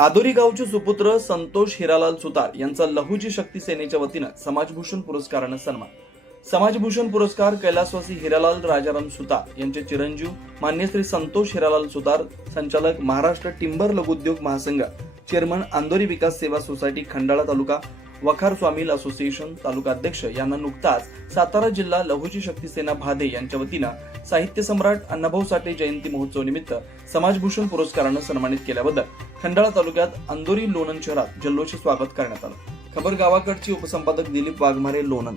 आदोरी गावचे सुपुत्र संतोष हिरालाल सुतार यांचा लहुजी शक्ती सेनेच्या वतीनं समाजभूषण पुरस्कारानं सन्मान. समाजभूषण पुरस्कार कैलासवासी हिरालाल राजाराम सुतार यांचे चिरंजीव मान्य श्री संतोष हिरालाल सुतार संचालक महाराष्ट्र टिंबर लघुउद्योग महासंघ चेअरमन आंदोरी विकास सेवा सोसायटी खंडाळा तालुका वखार स्वामील असोसिएशन तालुका अध्यक्ष यांना नुकताच सातारा जिल्हा लघुची शक्ती सेना भादे यांच्या वतीनं साहित्य सम्राट अण्णाभाऊ साठे जयंती महोत्सव निमित्त समाजभूषण पुरस्कारानं सन्मानित केल्याबद्दल खंडाळा तालुक्यात अंदोरी लोणंद शहरात जल्लोषी स्वागत करण्यात आलं. खबर गावाकडची उपसंपादक दिलीप वाघमारे लोणंद.